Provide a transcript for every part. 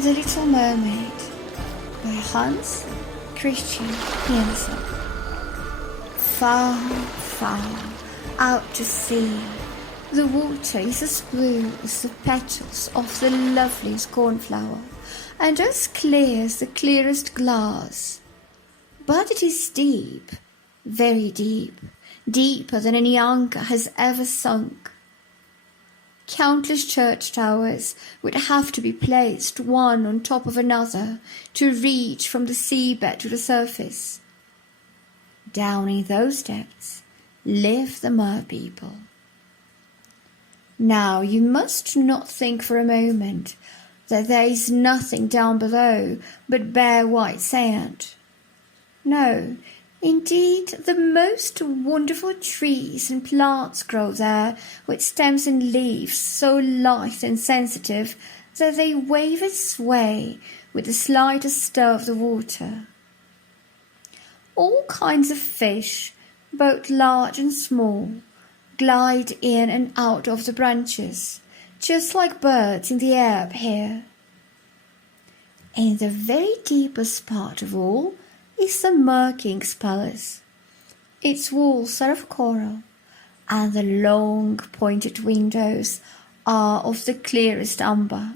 The Little Mermaid by Hans Christian Andersen. Far, far out to sea, the water is as blue as the petals of the loveliest cornflower, and as clear as the clearest glass. But it is deep, very deep, deeper than any anchor has ever sunk. Countless church towers would have to be placed one on top of another to reach from the seabed to the surface. Down in those depths live the merpeople. Now you must not think for a moment that there is nothing down below but bare white sand. No, indeed, the most wonderful trees and plants grow there, with stems and leaves so light and sensitive that they wave and sway with the slightest stir of the water. All kinds of fish, both large and small, glide in and out of the branches, just like birds in the air up here. In the very deepest part of all is the Mer-King's palace. Its walls are of coral, and the long pointed windows are of the clearest amber,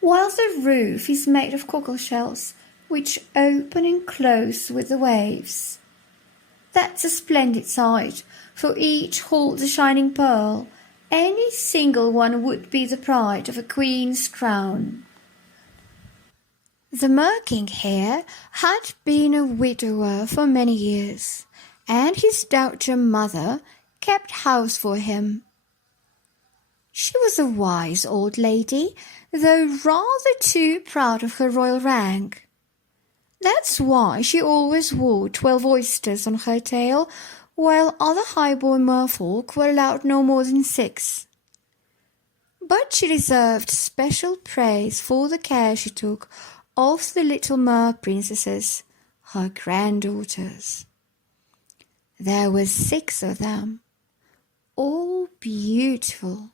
while the roof is made of cockle shells, which open and close with the waves. That's a splendid sight, for each holds a shining pearl. Any single one would be the pride of a queen's crown. The Mer-King here had been a widower for many years, and his dowager mother kept house for him. She was a wise old lady, though rather too proud of her royal rank. That's why she always wore 12 oysters on her tail, while other high-born merfolk were allowed no more than 6. But she deserved special praise for the care she took of the little merprincesses, her granddaughters. There were 6 of them, all beautiful,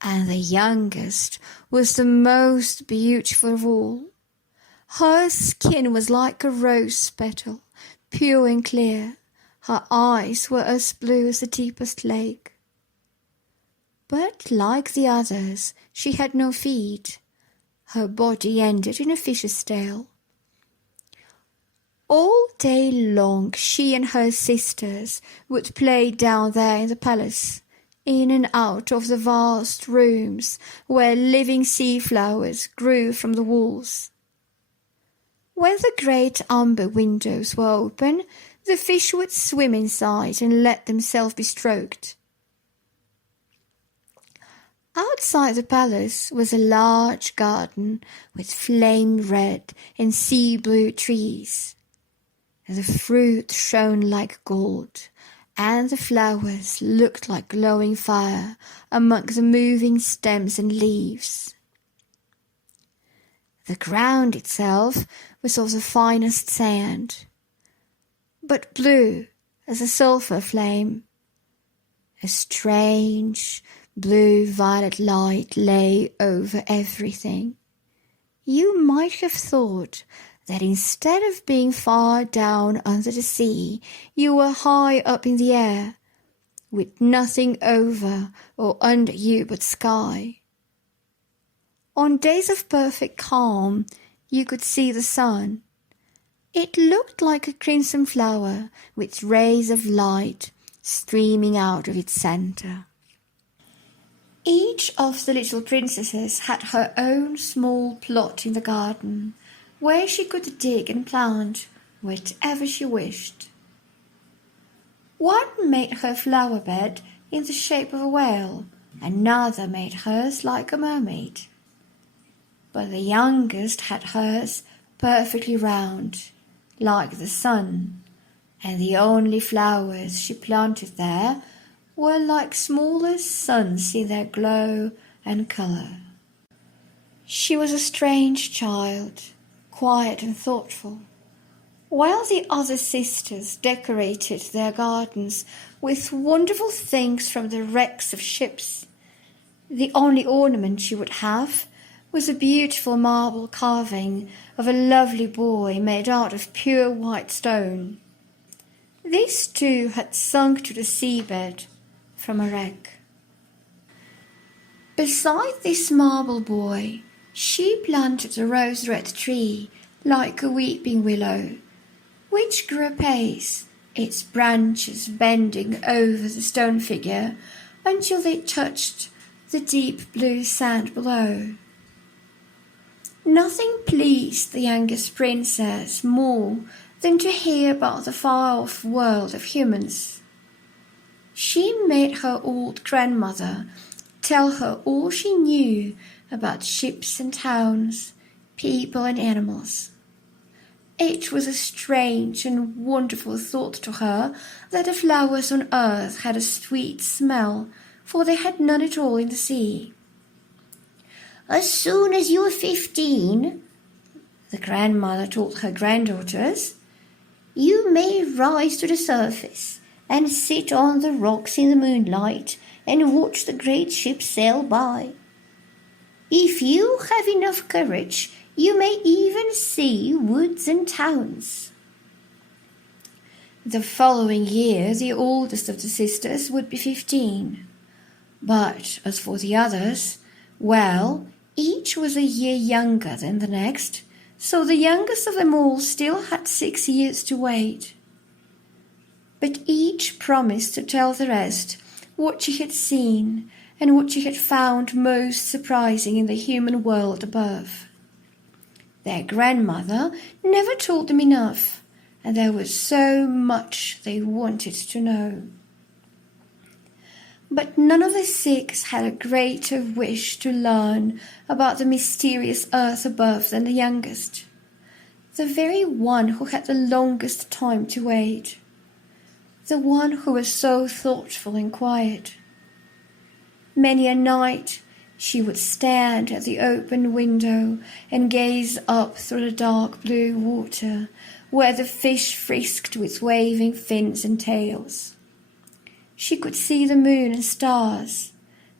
and the youngest was the most beautiful of all. Her skin was like a rose petal, pure and clear. Her eyes were as blue as the deepest lake. But like the others, she had no feet. Her body ended in a fish's tail. All day long she and her sisters would play down there in the palace, in and out of the vast rooms where living sea flowers grew from the walls. When the great amber windows were open, the fish would swim inside and let themselves be stroked. Outside the palace was a large garden with flame-red and sea-blue trees. The fruit shone like gold, and the flowers looked like glowing fire among the moving stems and leaves. The ground itself was of the finest sand, but blue as a sulphur flame. A strange blue-violet light lay over everything. You might have thought that instead of being far down under the sea, you were high up in the air, with nothing over or under you but sky. On days of perfect calm, you could see the sun. It looked like a crimson flower with rays of light streaming out of its center. Each of the little princesses had her own small plot in the garden, where she could dig and plant whatever she wished. One made her flower bed in the shape of a whale, another made hers like a mermaid. But the youngest had hers perfectly round, like the sun, and the only flowers she planted there were like smaller suns in their glow and colour. She was a strange child, quiet and thoughtful. While the other sisters decorated their gardens with wonderful things from the wrecks of ships, the only ornament she would have was a beautiful marble carving of a lovely boy made out of pure white stone. This too had sunk to the seabed from a wreck. Beside this marble boy, she planted a rose-red tree like a weeping willow, which grew apace, its branches bending over the stone figure until they touched the deep blue sand below. Nothing pleased the youngest princess more than to hear about the far-off world of humans. She made her old grandmother tell her all she knew about ships and towns, people and animals. It was a strange and wonderful thought to her that the flowers on earth had a sweet smell, for they had none at all in the sea. "As soon as you are 15, the grandmother told her granddaughters, you may rise to the surface and sit on the rocks in the moonlight and watch the great ships sail by. If you have enough courage, you may even see woods and towns." The following year, the oldest of the sisters would be 15. But as for the others, well, each was a year younger than the next, so the youngest of them all still had 6 years to wait. But each promised to tell the rest what she had seen and what she had found most surprising in the human world above. Their grandmother never told them enough, and there was so much they wanted to know. But none of the 6 had a greater wish to learn about the mysterious earth above than the youngest, the very one who had the longest time to wait, the one who was so thoughtful and quiet. Many a night she would stand at the open window and gaze up through the dark blue water where the fish frisked with waving fins and tails. She could see the moon and stars.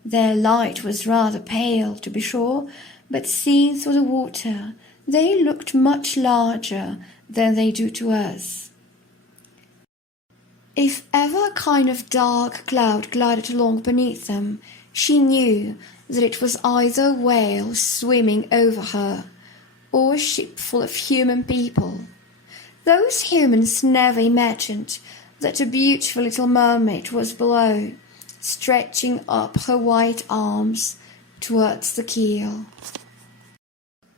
Their light was rather pale, to be sure, but seen through the water, they looked much larger than they do to us. If ever a kind of dark cloud glided along beneath them, she knew that it was either a whale swimming over her or a ship full of human people. Those humans never imagined that a beautiful little mermaid was below, stretching up her white arms towards the keel.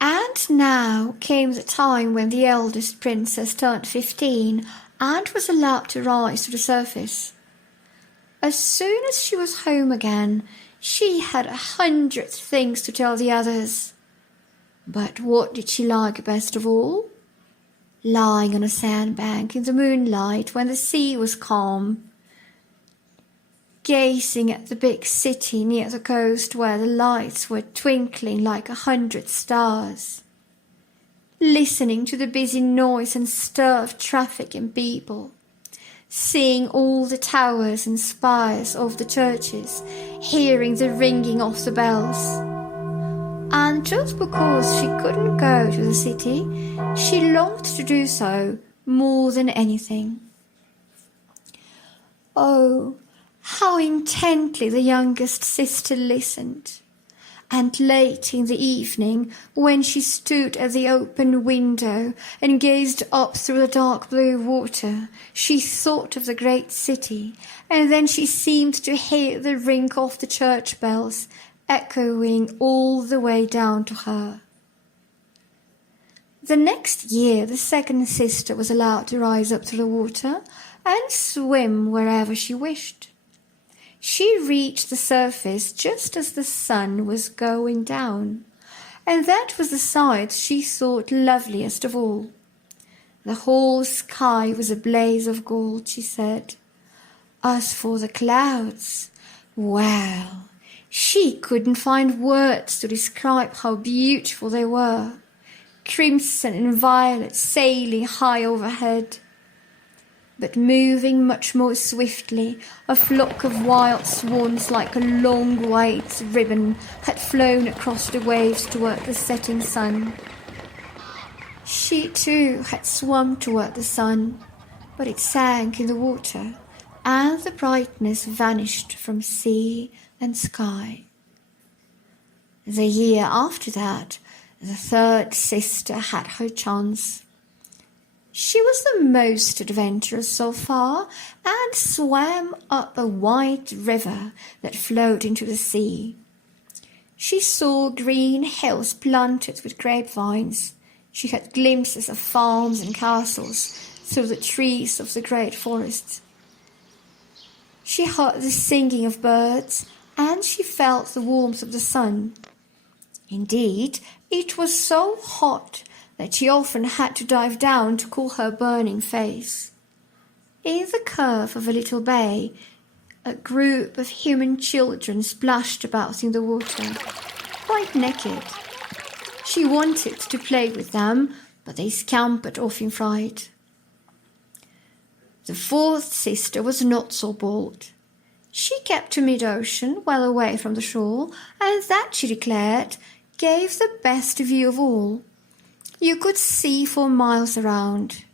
And now came the time when the eldest princess turned 15 and was allowed to rise to the surface. As soon as she was home again, she had 100 things to tell the others. But what did she like best of all? Lying on a sandbank in the moonlight when the sea was calm, gazing at the big city near the coast where the lights were twinkling like 100 stars, listening to the busy noise and stir of traffic and people, seeing all the towers and spires of the churches, hearing the ringing of the bells. And just because she couldn't go to the city, she longed to do so more than anything. Oh, how intently the youngest sister listened. And late in the evening, when she stood at the open window and gazed up through the dark blue water, she thought of the great city, and then she seemed to hear the ring of the church bells echoing all the way down to her. The next year, the second sister was allowed to rise up through the water and swim wherever she wished. She reached the surface just as the sun was going down, and that was the sight she thought loveliest of all. The whole sky was a blaze of gold, she said. As for the clouds, well, she couldn't find words to describe how beautiful they were, crimson and violet sailing high overhead. but moving much more swiftly, a flock of wild swans like a long white ribbon had flown across the waves toward the setting sun. She too had swum toward the sun, but it sank in the water, and the brightness vanished from sea and sky. The year after that, the third sister had her chance. She was the most adventurous so far, and swam up a wide river that flowed into the sea. She saw green hills planted with grapevines. She had glimpses of farms and castles through the trees of the great forests. She heard the singing of birds, and she felt the warmth of the sun. Indeed, it was so hot that she often had to dive down to cool her burning face. In the curve of a little bay, a group of human children splashed about in the water, quite naked. She wanted to play with them, but they scampered off in fright. The fourth sister was not so bold. She kept to mid-ocean, well away from the shore, and that, she declared, gave the best view of all. You could see for miles around.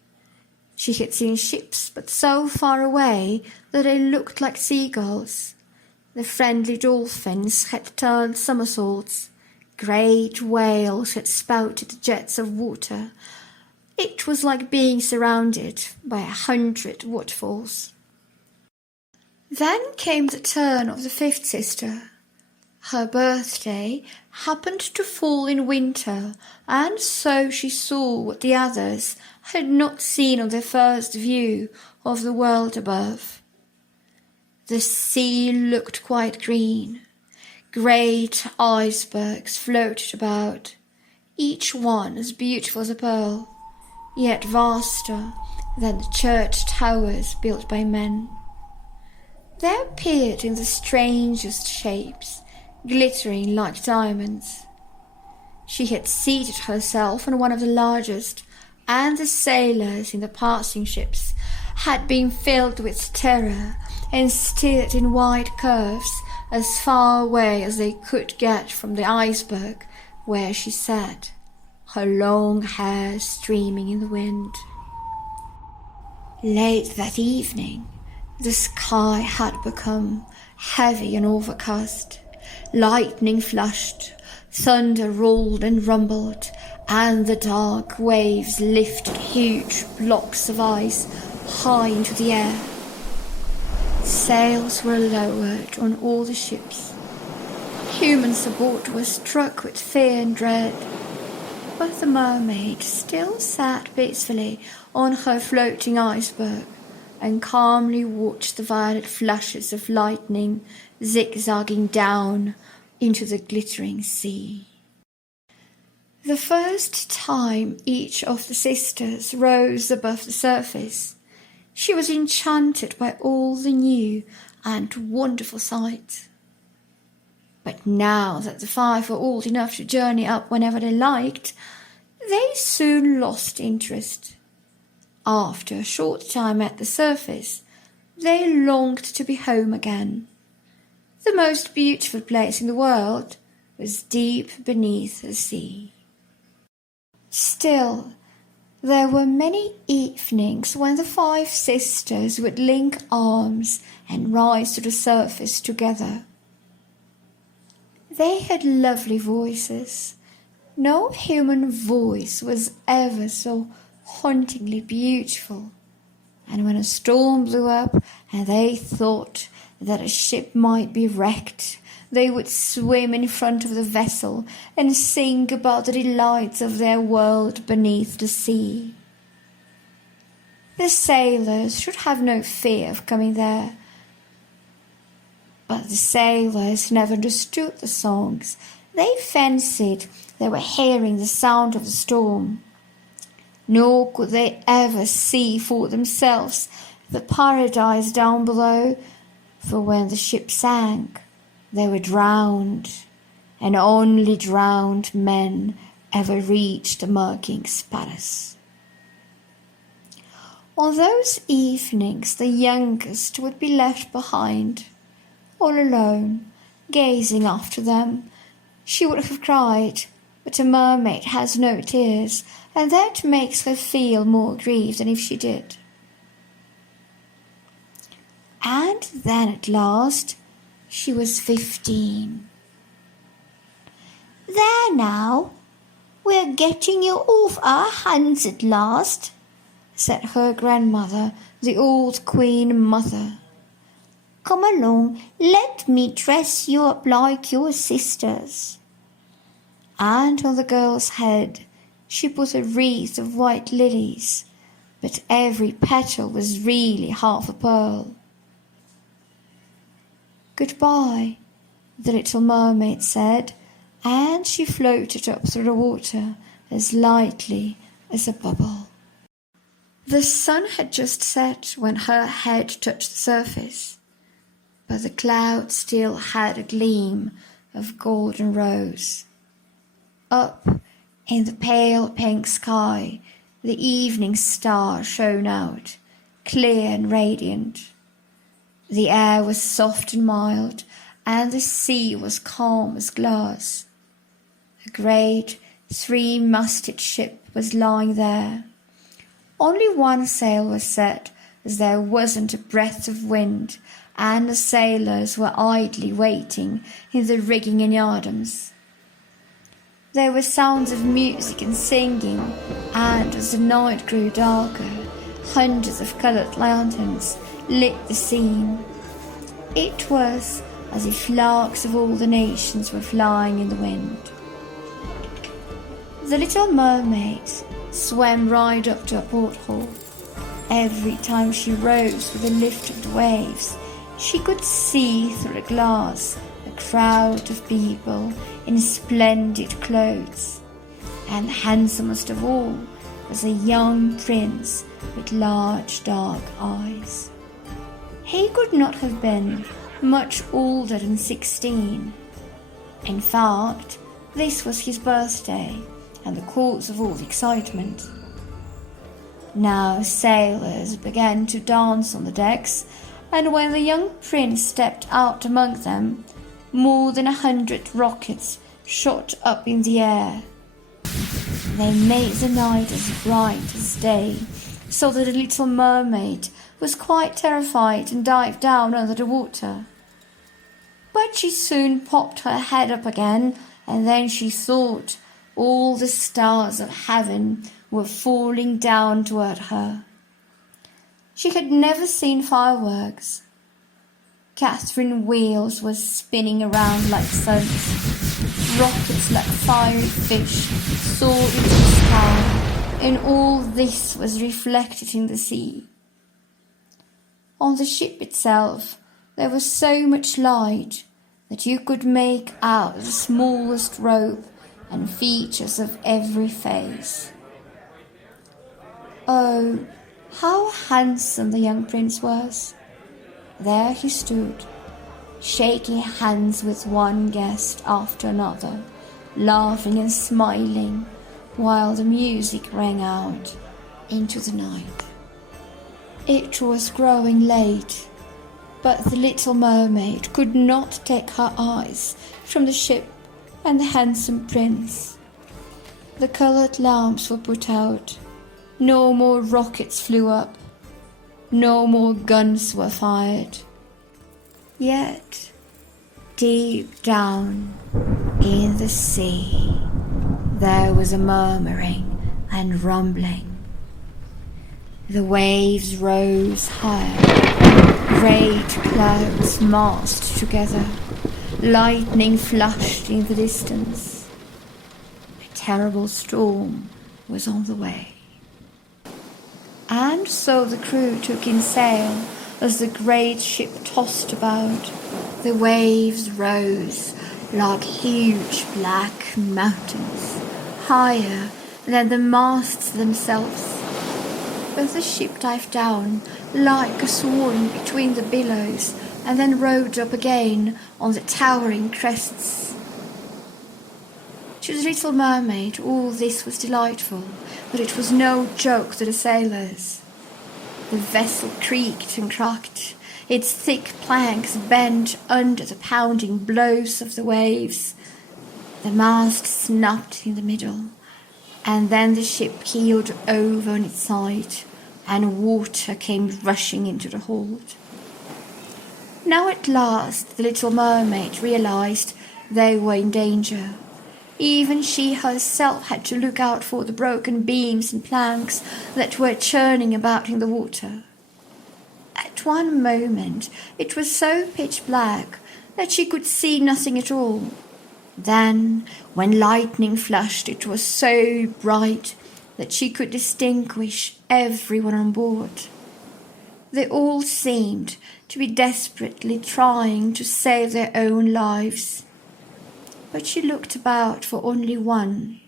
She had seen ships, but so far away that they looked like seagulls. The friendly dolphins had turned somersaults. Great whales had spouted jets of water. It was like being surrounded by 100 waterfalls. Then came the turn of the fifth sister. Her birthday happened to fall in winter, and so she saw what the others had not seen on their first view of the world above. The sea looked quite green. Great icebergs floated about, each one as beautiful as a pearl, yet vaster than the church towers built by men. They appeared in the strangest shapes, glittering like diamonds. She had seated herself on one of the largest, and the sailors in the passing ships had been filled with terror and steered in wide curves as far away as they could get from the iceberg where she sat, her long hair streaming in the wind. Late that evening, the sky had become heavy and overcast. Lightning flashed, thunder rolled and rumbled, and the dark waves lifted huge blocks of ice high into the air. Sails were lowered on all the ships. Humans aboard were struck with fear and dread, but the mermaid still sat peacefully on her floating iceberg and calmly watched the violet flashes of lightning zigzagging down into the glittering sea. The first time each of the sisters rose above the surface, she was enchanted by all the new and wonderful sights. But now that the five were old enough to journey up whenever they liked, they soon lost interest. After a short time at the surface, they longed to be home again. The most beautiful place in the world was deep beneath the sea. Still, there were many evenings when the five sisters would link arms and rise to the surface together. They had lovely voices. No human voice was ever so hauntingly beautiful. And when a storm blew up and they thought that a ship might be wrecked, they would swim in front of the vessel and sing about the delights of their world beneath the sea. The sailors should have no fear of coming there, but the sailors never understood the songs. They fancied they were hearing the sound of the storm. Nor could they ever see for themselves the paradise down below, for when the ship sank, they were drowned, and only drowned men ever reached the Mer King's palace. On those evenings the youngest would be left behind, all alone, gazing after them. She would have cried, but a mermaid has no tears, and that makes her feel more grieved than if she did. And then at last she was 15. "There now, we're getting you off our hands at last," said her grandmother, the old Queen Mother. "Come along, let me dress you up like your sisters." And on the girl's head she put a wreath of white lilies, but every petal was really half a pearl. "Goodbye," the little mermaid said, and she floated up through the water as lightly as a bubble. The sun had just set when her head touched the surface, but the cloud still had a gleam of golden rose. Up in the pale pink sky, the evening star shone out, clear and radiant. The air was soft and mild, and the sea was calm as glass. A great three-masted ship was lying there. Only one sail was set, as there wasn't a breath of wind, and the sailors were idly waiting in the rigging and yardarms. There were sounds of music and singing, and as the night grew darker, hundreds of coloured lanterns lit the scene. It was as if flags of all the nations were flying in the wind. The little mermaid swam right up to a porthole. Every time she rose with the lift of the waves, she could see through the glass a crowd of people in splendid clothes, and handsomest of all was a young prince with large dark eyes. He could not have been much older than 16. In fact, this was his birthday and the cause of all the excitement. Now sailors began to dance on the decks, and when the young prince stepped out among them, more than 100 rockets shot up in the air. They made the night as bright as day, so that the little mermaid was quite terrified and dived down under the water. But she soon popped her head up again, and then she thought all the stars of heaven were falling down toward her. She had never seen fireworks. Catherine wheels were spinning around like suns. Rockets like fiery fish soared into the sky, and all this was reflected in the sea. On the ship itself there was so much light that you could make out the smallest rope and features of every face. Oh, how handsome the young prince was! There he stood, shaking hands with one guest after another, laughing and smiling, while the music rang out into the night. It was growing late, but the little mermaid could not take her eyes from the ship and the handsome prince. The coloured lamps were put out. No more rockets flew up. No more guns were fired. Yet, deep down in the sea, there was a murmuring and rumbling. The waves rose higher. Great clouds massed together. Lightning flashed in the distance. A terrible storm was on the way. And so the crew took in sail as the great ship tossed about. The waves rose like huge black mountains, higher than the masts themselves. But the ship dived down like a swan between the billows, and then rode up again on the towering crests. To the little mermaid all this was delightful, but it was no joke to the sailors. The vessel creaked and cracked. Its thick planks bent under the pounding blows of the waves. The mast snapped in the middle, and then the ship keeled over on its side, and water came rushing into the hold. Now at last the little mermaid realized they were in danger. Even she herself had to look out for the broken beams and planks that were churning about in the water. At one moment it was so pitch black that she could see nothing at all. Then, when lightning flashed, it was so bright that she could distinguish everyone on board. They all seemed to be desperately trying to save their own lives. But she looked about for only one,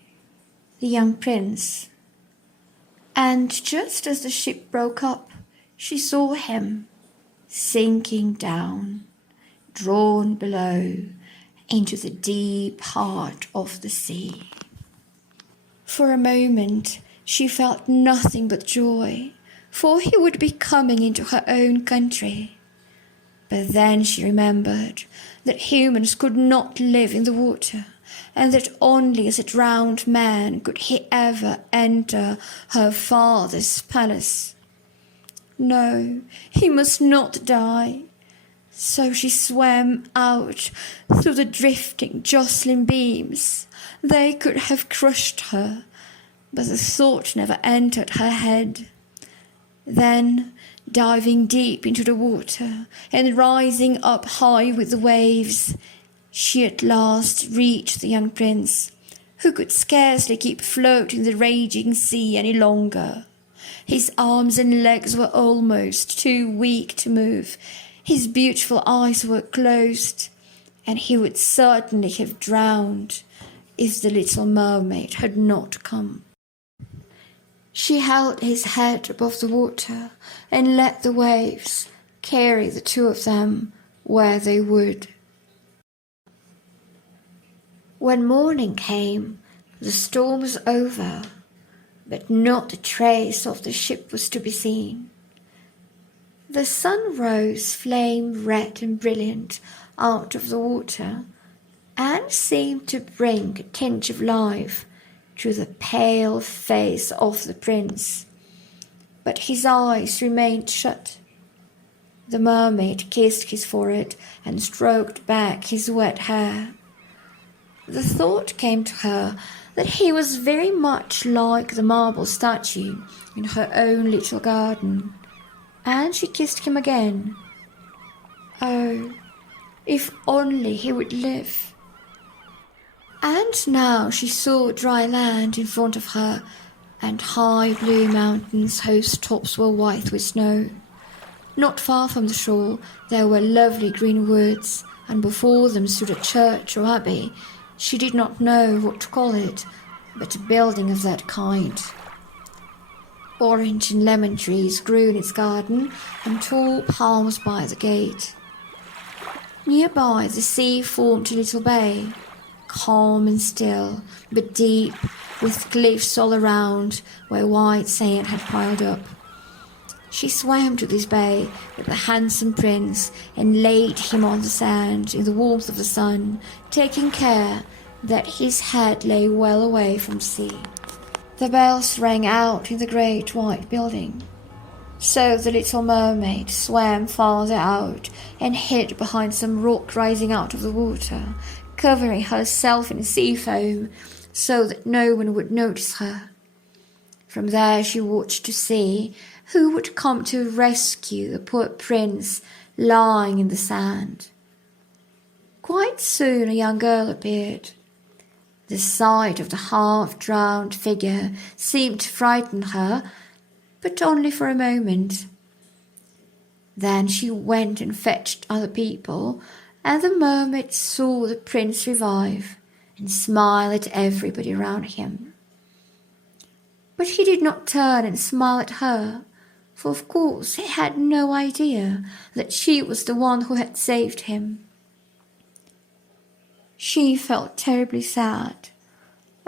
the young prince. And just as the ship broke up, she saw him sinking down, drawn below into the deep heart of the sea. For a moment she felt nothing but joy, for he would be coming into her own country. But then she remembered that humans could not live in the water, and that only as a drowned man could he ever enter her father's palace. No, he must not die. So she swam out through the drifting, jostling beams. They could have crushed her, but the thought never entered her head. Then, diving deep into the water and rising up high with the waves, she at last reached the young prince, who could scarcely keep afloat in the raging sea any longer. His arms and legs were almost too weak to move. His beautiful eyes were closed, and he would certainly have drowned if the little mermaid had not come. She held his head above the water and let the waves carry the two of them where they would. When morning came, the storm was over, but not a trace of the ship was to be seen. The sun rose flame red and brilliant out of the water, and seemed to bring a tinge of life to the pale face of the prince. But his eyes remained shut. The mermaid kissed his forehead and stroked back his wet hair. The thought came to her that he was very much like the marble statue in her own little garden, and she kissed him again. Oh, if only he would live! And now she saw dry land in front of her, and high blue mountains whose tops were white with snow. Not far from the shore there were lovely green woods, and before them stood a church or abbey. She did not know what to call it, but a building of that kind. Orange and lemon trees grew in its garden, and tall palms by the gate. Nearby the sea formed a little bay, calm and still, but deep, with cliffs all around where white sand had piled up. She swam to this bay with the handsome prince and laid him on the sand in the warmth of the sun, taking care that his head lay well away from sea. The bells rang out in the great white building. So the little mermaid swam farther out and hid behind some rock rising out of the water, covering herself in sea foam so that no one would notice her. From there she watched to see who would come to rescue the poor prince lying in the sand. Quite soon a young girl appeared. The sight of the half-drowned figure seemed to frighten her, but only for a moment. Then she went and fetched other people, and the mermaid saw the prince revive and smile at everybody around him. But he did not turn and smile at her, for of course he had no idea that she was the one who had saved him. She felt terribly sad,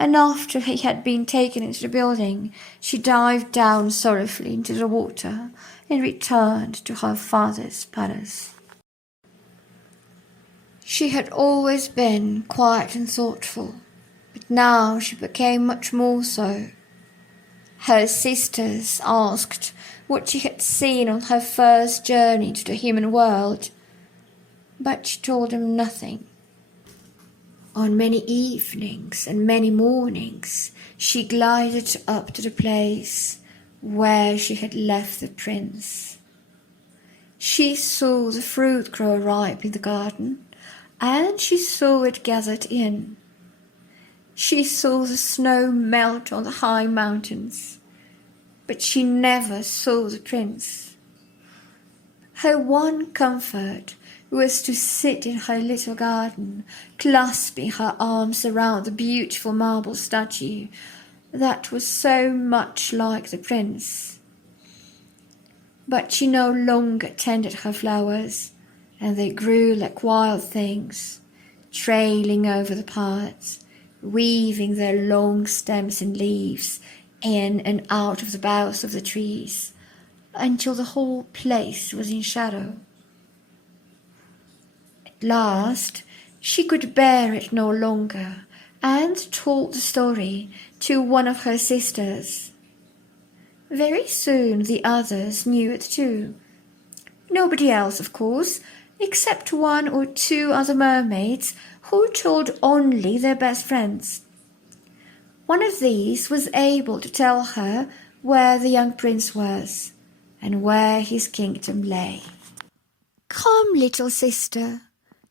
and after he had been taken into the building, she dived down sorrowfully into the water and returned to her father's palace. She had always been quiet and thoughtful, but now she became much more so. Her sisters asked what she had seen on her first journey to the human world, but she told them nothing. On many evenings and many mornings, she glided up to the place where she had left the prince. She saw the fruit grow ripe in the garden, and she saw it gathered in. She saw the snow melt on the high mountains, but she never saw the prince. Her one comfort was to sit in her little garden, clasping her arms around the beautiful marble statue that was so much like the prince. But she no longer tended her flowers, and they grew like wild things, trailing over the paths, weaving their long stems and leaves in and out of the boughs of the trees, until the whole place was in shadow. At last she could bear it no longer, and told the story to one of her sisters. Very soon the others knew it too. Nobody else, of course, except one or two other mermaids who told only their best friends. One of these was able to tell her where the young prince was, and where his kingdom lay. "Come, little sister,"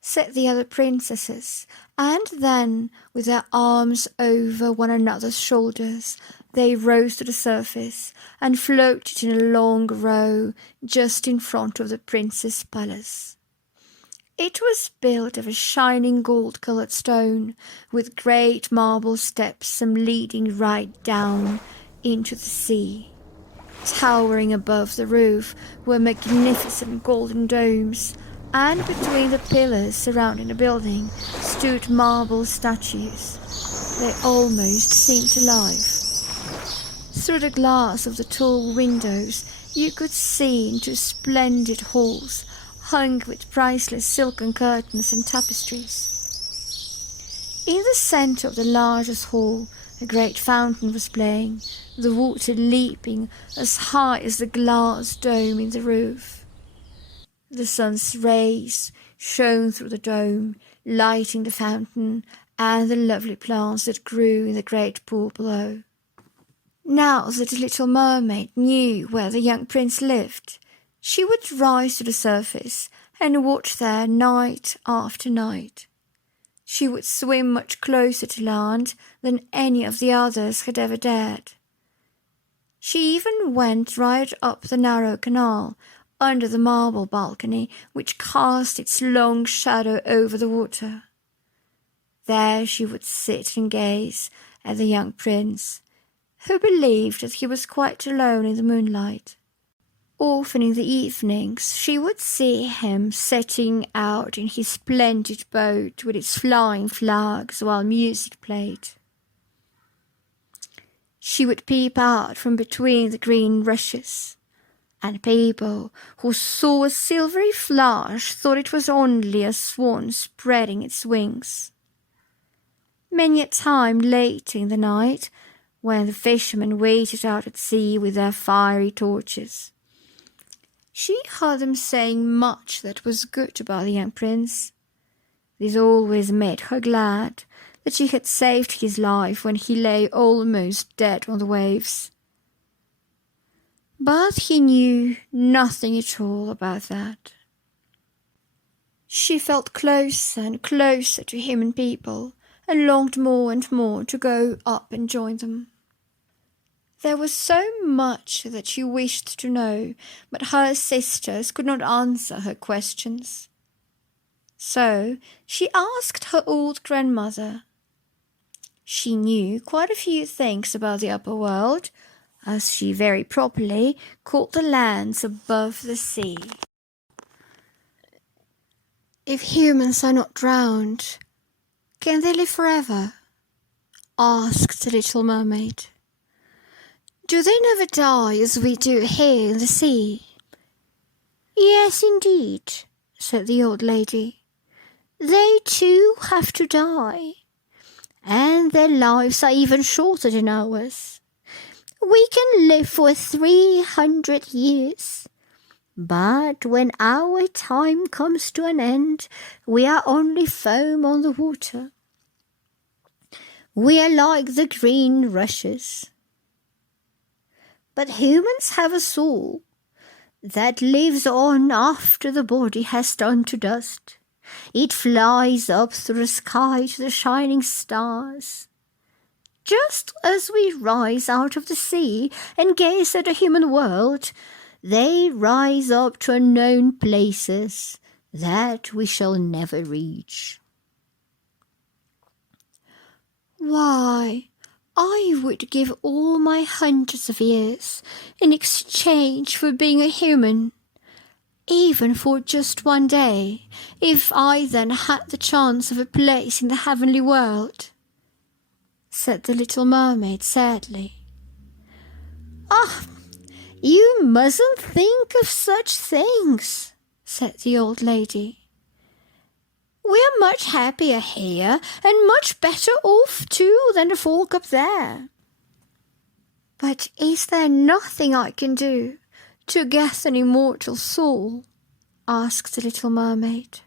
said the other princesses, and then, with their arms over one another's shoulders, they rose to the surface and floated in a long row just in front of the prince's palace. It was built of a shining gold-coloured stone, with great marble steps leading right down into the sea. Towering above the roof were magnificent golden domes, and between the pillars surrounding the building stood marble statues. They almost seemed alive. Through the glass of the tall windows you could see into splendid halls, hung with priceless silken curtains and tapestries. In the centre of the largest hall, a great fountain was playing, the water leaping as high as the glass dome in the roof. The sun's rays shone through the dome, lighting the fountain and the lovely plants that grew in the great pool below. Now that the little mermaid knew where the young prince lived, she would rise to the surface and watch there night after night. She would swim much closer to land than any of the others had ever dared. She even went right up the narrow canal under the marble balcony which cast its long shadow over the water. There she would sit and gaze at the young prince, who believed that he was quite alone in the moonlight. Often in the evenings she would see him setting out in his splendid boat with its flying flags while music played. She would peep out from between the green rushes, and people who saw a silvery flash thought it was only a swan spreading its wings. Many a time later in the night, when the fishermen waited out at sea with their fiery torches, she heard them saying much that was good about the young prince. This always made her glad that she had saved his life when he lay almost dead on the waves. But he knew nothing at all about that. She felt closer and closer to him and people, and longed more and more to go up and join them. There was so much that she wished to know, but her sisters could not answer her questions. So she asked her old grandmother. She knew quite a few things about the upper world, as she very properly called the lands above the sea. "If humans are not drowned, can they live forever?" asked the little mermaid. Do they never die as we do here in the sea? Yes, indeed, said the old lady. They too have to die, and their lives are even shorter than ours. We can live for 300 years, but when our time comes to an end, we are only foam on the water. We are like the green rushes. But humans have a soul that lives on after the body has turned to dust. It flies up through the sky to the shining stars. Just as we rise out of the sea and gaze at the human world, they rise up to unknown places that we shall never reach. Why, I would give all my hundreds of years in exchange for being a human, even for just one day, if I then had the chance of a place in the heavenly world, said the little mermaid sadly. Ah, you mustn't think of such things, said the old lady. We are much happier here, and much better off too than the folk up there. But is there nothing I can do to get an immortal soul? Asked the little mermaid.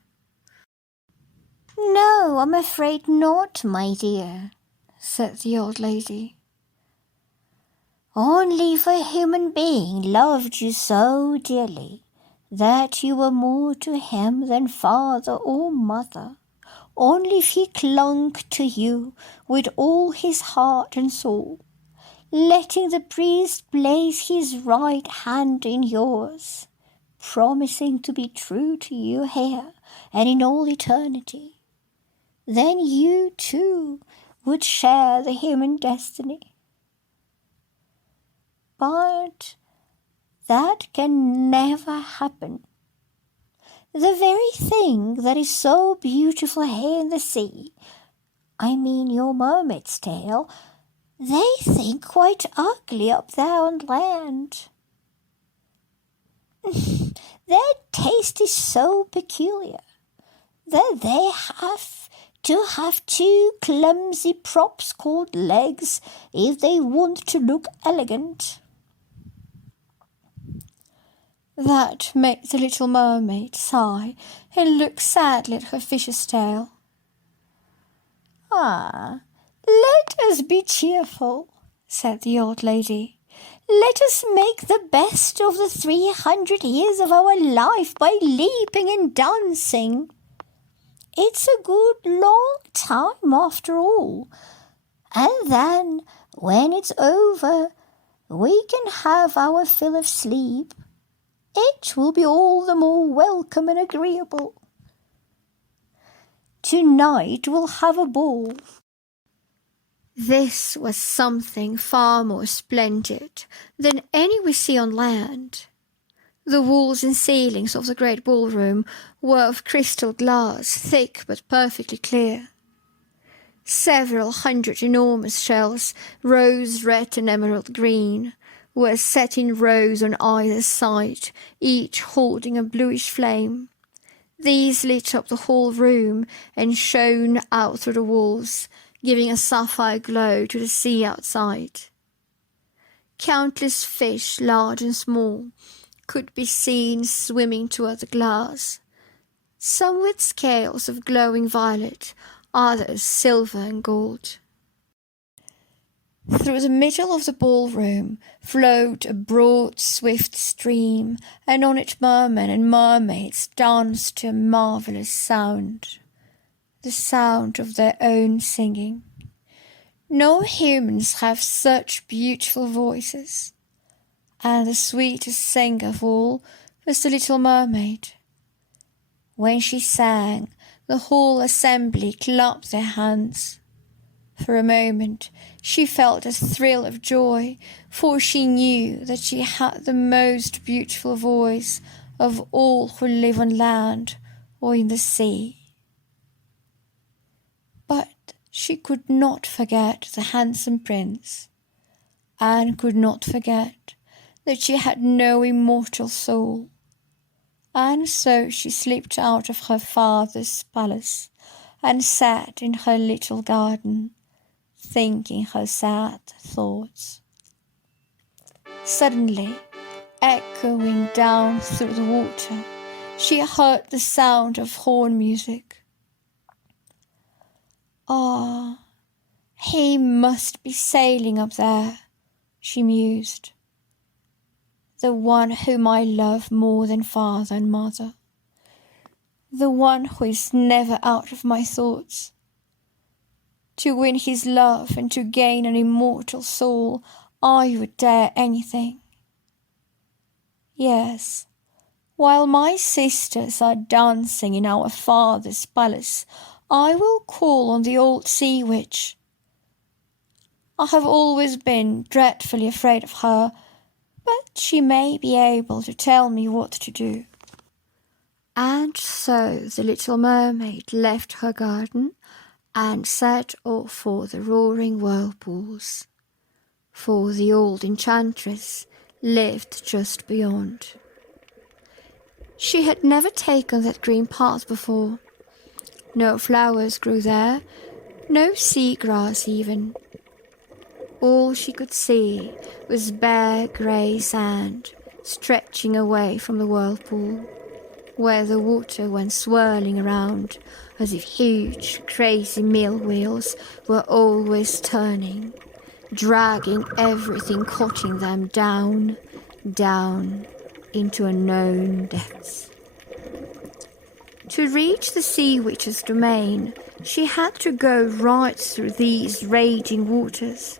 No, I'm afraid not, my dear, said the old lady. Only if a human being loved you so dearly that you were more to him than father or mother, only if he clung to you with all his heart and soul, letting the priest place his right hand in yours, promising to be true to you here and in all eternity, then you too would share the human destiny. But that can never happen. The very thing that is so beautiful here in the sea, I mean your mermaid's tail, they think quite ugly up there on land. Their taste is so peculiar that they have to have two clumsy props called legs if they want to look elegant. That made the little mermaid sigh and look sadly at her fish's tail. Ah, let us be cheerful, said the old lady. Let us make the best of the 300 years of our life by leaping and dancing. It's a good long time after all, and then, when it's over, we can have our fill of sleep. It will be all the more welcome and agreeable. Tonight we'll have a ball. This was something far more splendid than any we see on land. The walls and ceilings of the great ballroom were of crystal glass, thick but perfectly clear. Several hundred enormous shells, rose red and emerald green, were set in rows on either side, each holding a bluish flame. These lit up the whole room and shone out through the walls, giving a sapphire glow to the sea outside. Countless fish, large and small, could be seen swimming toward the glass, some with scales of glowing violet, others silver and gold. Through the middle of the ballroom flowed a broad, swift stream, and on it mermen and mermaids danced to a marvellous sound, the sound of their own singing. No humans have such beautiful voices, and the sweetest singer of all was the little mermaid. When she sang, the whole assembly clapped their hands. For a moment she felt a thrill of joy, for she knew that she had the most beautiful voice of all who live on land or in the sea. But she could not forget the handsome prince, and could not forget that she had no immortal soul. And so she slipped out of her father's palace and sat in her little garden, thinking her sad thoughts. Suddenly, echoing down through the water, she heard the sound of horn music. "Ah, he must be sailing up there," she mused. "The one whom I love more than father and mother. The one who is never out of my thoughts. To win his love and to gain an immortal soul, I would dare anything. Yes, while my sisters are dancing in our father's palace, I will call on the old sea witch. I have always been dreadfully afraid of her, but she may be able to tell me what to do." And so the little mermaid left her garden and set off for the roaring whirlpools, for the old enchantress lived just beyond. She had never taken that green path before. No flowers grew there, no sea grass even. All she could see was bare grey sand stretching away from the whirlpool, where the water went swirling around as if huge, crazy mill wheels were always turning, dragging everything caught in them down, down into unknown depths. To reach the sea witch's domain, she had to go right through these raging waters,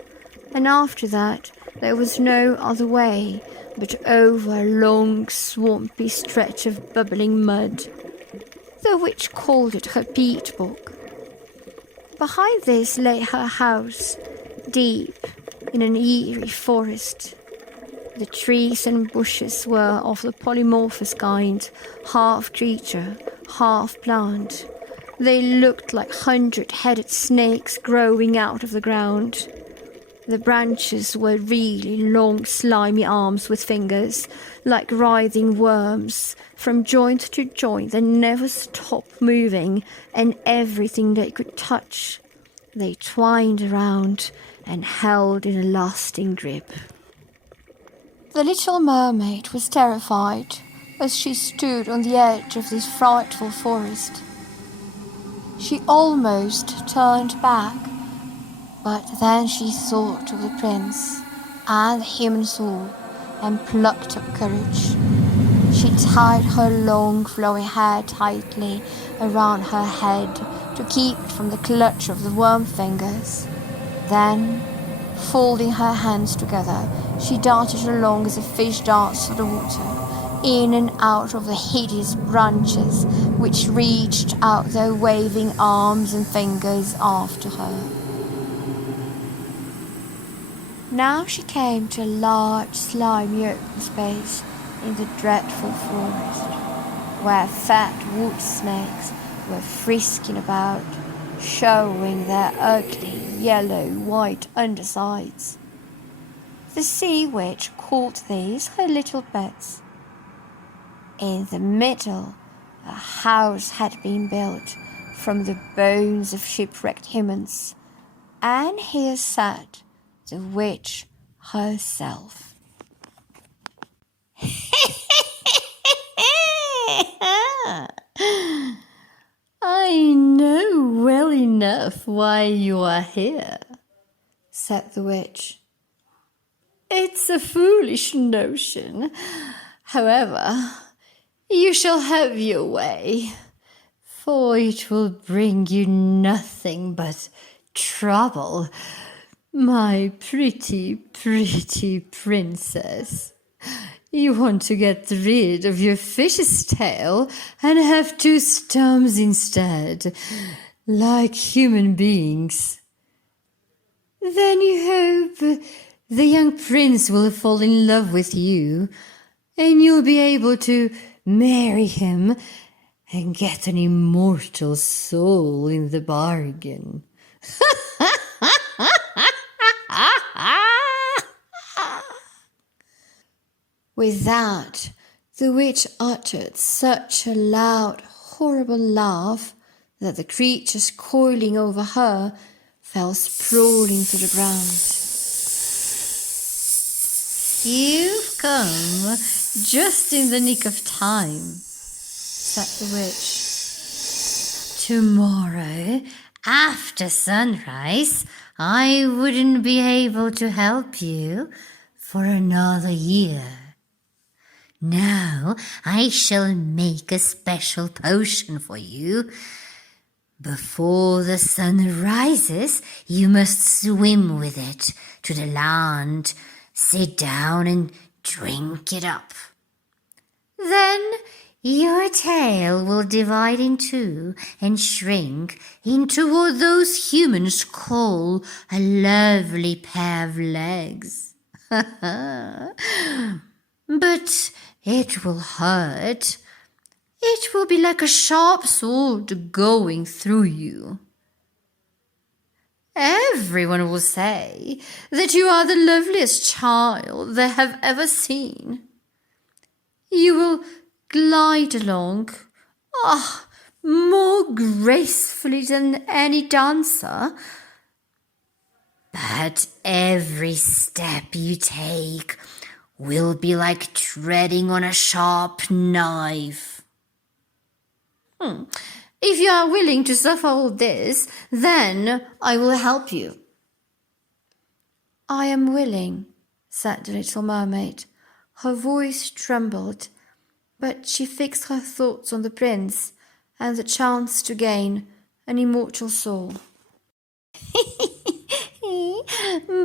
and after that there was no other way but over a long, swampy stretch of bubbling mud. The witch called it her peat bog. Behind this lay her house, deep in an eerie forest. The trees and bushes were of the polymorphous kind, half creature, half plant. They looked like 100-headed snakes growing out of the ground. The branches were really long, slimy arms with fingers, like writhing worms. From joint to joint they never stopped moving, and everything they could touch they twined around and held in a lasting grip. The little mermaid was terrified as she stood on the edge of this frightful forest. She almost turned back, but then she thought of the prince and the human soul and plucked up courage. She tied her long flowing hair tightly around her head to keep it from the clutch of the worm fingers. Then, folding her hands together, she darted along as a fish darts through the water, in and out of the hideous branches which reached out their waving arms and fingers after her. Now she came to a large, slimy open space in the dreadful forest, where fat wood snakes were frisking about, showing their ugly yellow-white undersides. The sea witch called these her little pets. In the middle, a house had been built from the bones of shipwrecked humans, and here sat the witch herself. "I know well enough why you are here," said the witch. "It's a foolish notion. However, you shall have your way, for it will bring you nothing but trouble, my pretty, pretty princess. You want to get rid of your fish's tail and have two stumps instead, like human beings. Then you hope the young prince will fall in love with you, and you'll be able to marry him and get an immortal soul in the bargain. With that, the witch uttered such a loud, horrible laugh that the creatures coiling over her fell sprawling to the ground. You've come just in the nick of time, said the witch. Tomorrow, after sunrise, I wouldn't be able to help you for another year. Now I shall make a special potion for you. Before the sun rises, you must swim with it to the land, sit down and drink it up. Then your tail will divide in two and shrink into what those humans call a lovely pair of legs. But it will hurt. It will be like a sharp sword going through you. Everyone will say that you are the loveliest child they have ever seen. You will glide along, more gracefully than any dancer. But every step you take will be like treading on a sharp knife. If you are willing to suffer all this, then I will help you. I am willing, said the little mermaid. Her voice trembled, but she fixed her thoughts on the prince and the chance to gain an immortal soul.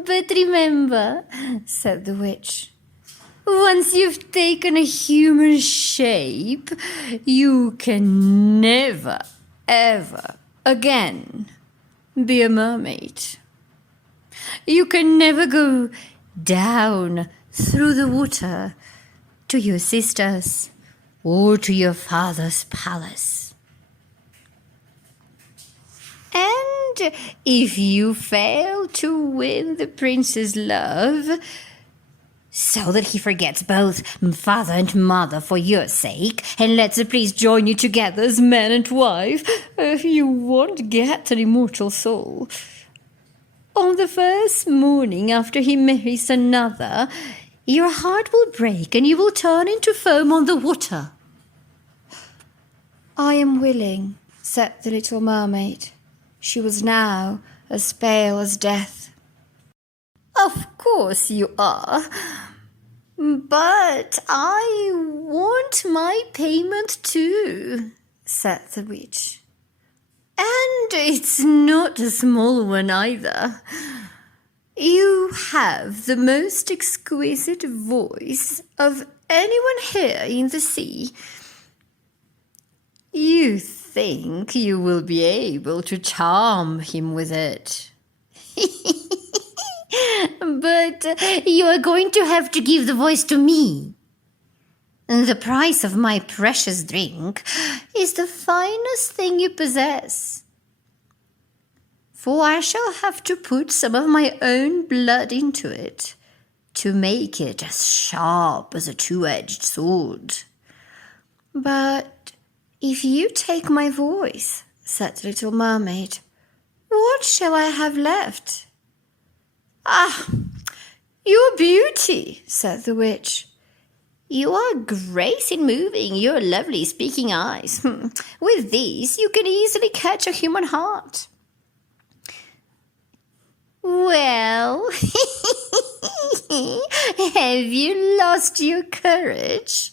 But remember, said the witch, once you've taken a human shape, you can never, ever again be a mermaid. You can never go down through the water to your sisters or to your father's palace. And if you fail to win the prince's love, so that he forgets both father and mother for your sake, and lets the priest join you together as man and wife, you won't get an immortal soul. On the first morning after he marries another, your heart will break and you will turn into foam on the water. I am willing, said the little mermaid. She was now as pale as death. Of course you are. But I want my payment too, said the witch. And it's not a small one either. You have the most exquisite voice of anyone here in the sea. You think you will be able to charm him with it. But you are going to have to give the voice to me. The price of my precious drink is the finest thing you possess. For I shall have to put some of my own blood into it to make it as sharp as a two-edged sword. But if you take my voice, said the little mermaid, what shall I have left? Ah, your beauty, said the witch. You are grace in moving your lovely speaking eyes. With these, you can easily catch a human heart. Well, have you lost your courage?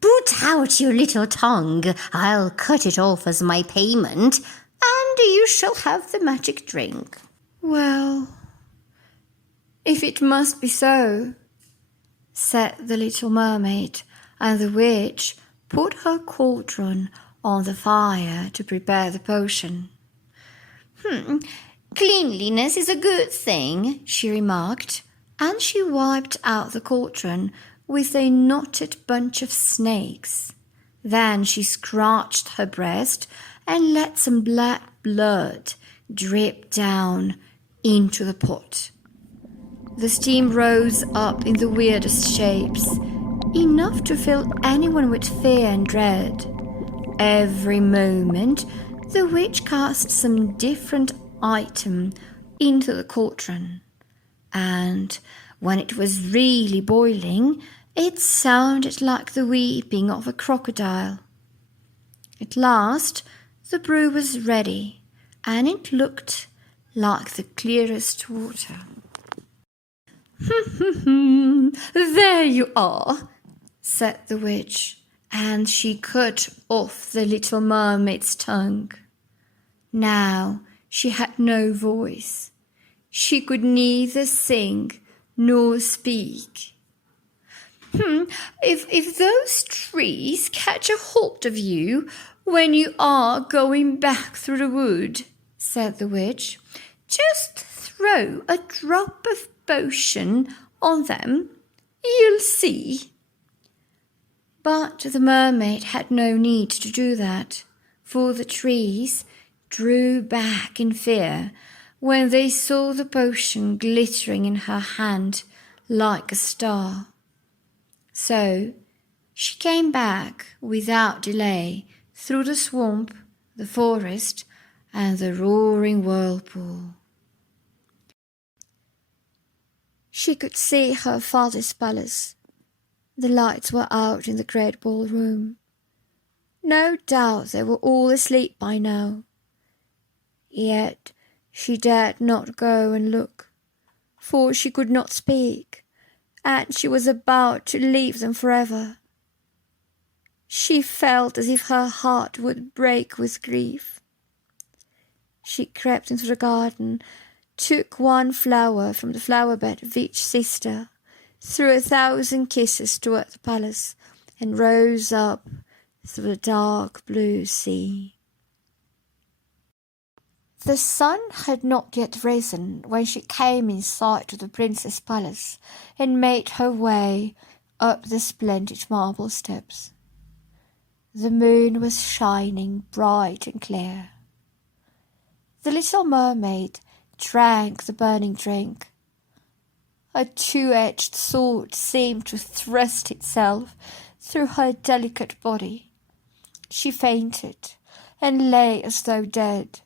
Put out your little tongue. I'll cut it off as my payment, and you shall have the magic drink. Well, if it must be so, said the little mermaid, and the witch put her cauldron on the fire to prepare the potion. Cleanliness is a good thing, she remarked, and she wiped out the cauldron with a knotted bunch of snakes. Then she scratched her breast and let some black blood dripped down into the pot. The steam rose up in the weirdest shapes, enough to fill anyone with fear and dread. Every moment, the witch cast some different item into the cauldron, and when it was really boiling, it sounded like the weeping of a crocodile. At last, the brew was ready, and it looked like the clearest water. There you are, said the witch, and she cut off the little mermaid's tongue. Now she had no voice. She could neither sing nor speak. If those trees catch a hold of you when you are going back through the wood, said the witch, just throw a drop of potion on them. You'll see. But the mermaid had no need to do that, for the trees drew back in fear when they saw the potion glittering in her hand like a star. So she came back without delay through the swamp, the forest, and the roaring whirlpool. She could see her father's palace. The lights were out in the great ballroom. No doubt they were all asleep by now. Yet she dared not go and look, for she could not speak, and she was about to leave them forever. She felt as if her heart would break with grief. She crept into the garden, took one flower from the flower bed of each sister, threw 1,000 kisses toward the palace, and rose up through the dark blue sea. The sun had not yet risen when she came in sight of the princess' palace and made her way up the splendid marble steps. The moon was shining bright and clear. The little mermaid drank the burning drink. A two-edged sword seemed to thrust itself through her delicate body. She fainted and lay as though dead.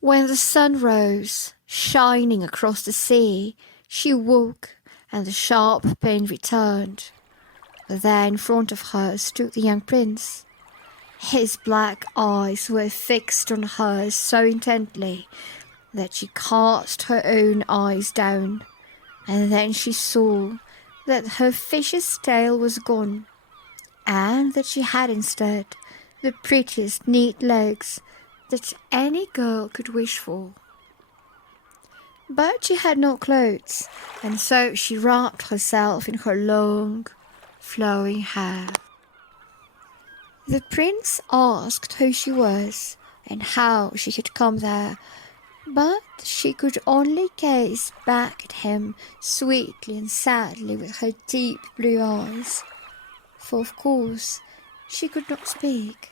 When the sun rose, shining across the sea, she woke and the sharp pain returned. There in front of her stood the young prince. His black eyes were fixed on hers so intently that she cast her own eyes down, and then she saw that her fish's tail was gone, and that she had instead the prettiest neat legs that any girl could wish for. But she had no clothes, and so she wrapped herself in her long, flowing hair. The prince asked who she was and how she had come there, but she could only gaze back at him sweetly and sadly with her deep blue eyes, for of course she could not speak.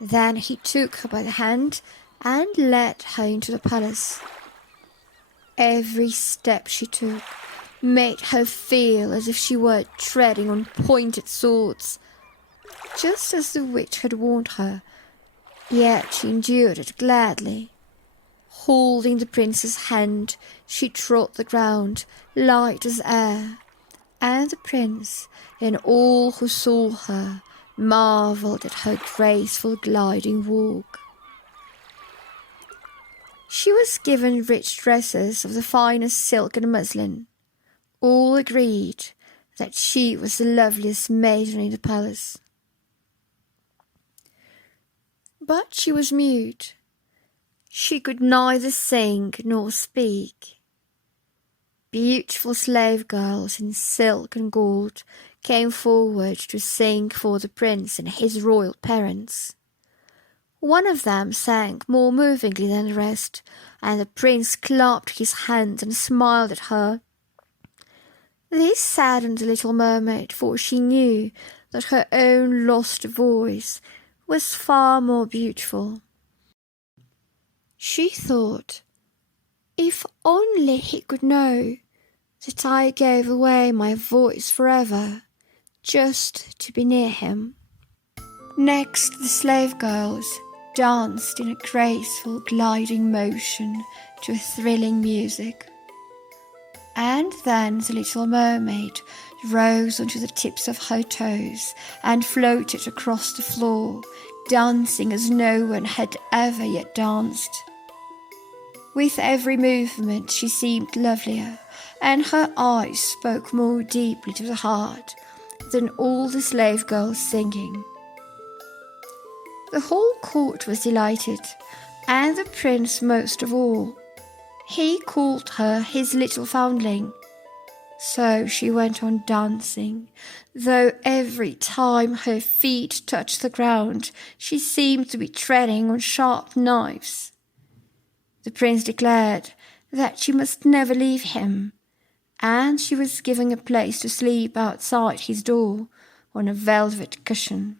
Then he took her by the hand and led her into the palace. Every step she took made her feel as if she were treading on pointed swords, just as the witch had warned her, yet she endured it gladly. Holding the prince's hand, she trod the ground, light as air, and the prince and all who saw her marvelled at her graceful gliding walk. She was given rich dresses of the finest silk and muslin. All agreed that she was the loveliest maiden in the palace. But she was mute. She could neither sing nor speak. Beautiful slave girls in silk and gold came forward to sing for the prince and his royal parents. One of them sang more movingly than the rest, and the prince clapped his hands and smiled at her. This saddened the little mermaid, for she knew that her own lost voice was far more beautiful. She thought, if only he could know that I gave away my voice forever just to be near him. Next, the slave girls danced in a graceful gliding motion to a thrilling music. And then the little mermaid rose onto the tips of her toes and floated across the floor, dancing as no one had ever yet danced. With every movement she seemed lovelier, and her eyes spoke more deeply to the heart than all the slave girls singing. The whole court was delighted, and the prince most of all. He called her his little foundling. So she went on dancing, though every time her feet touched the ground, she seemed to be treading on sharp knives. The prince declared that she must never leave him, and she was given a place to sleep outside his door on a velvet cushion.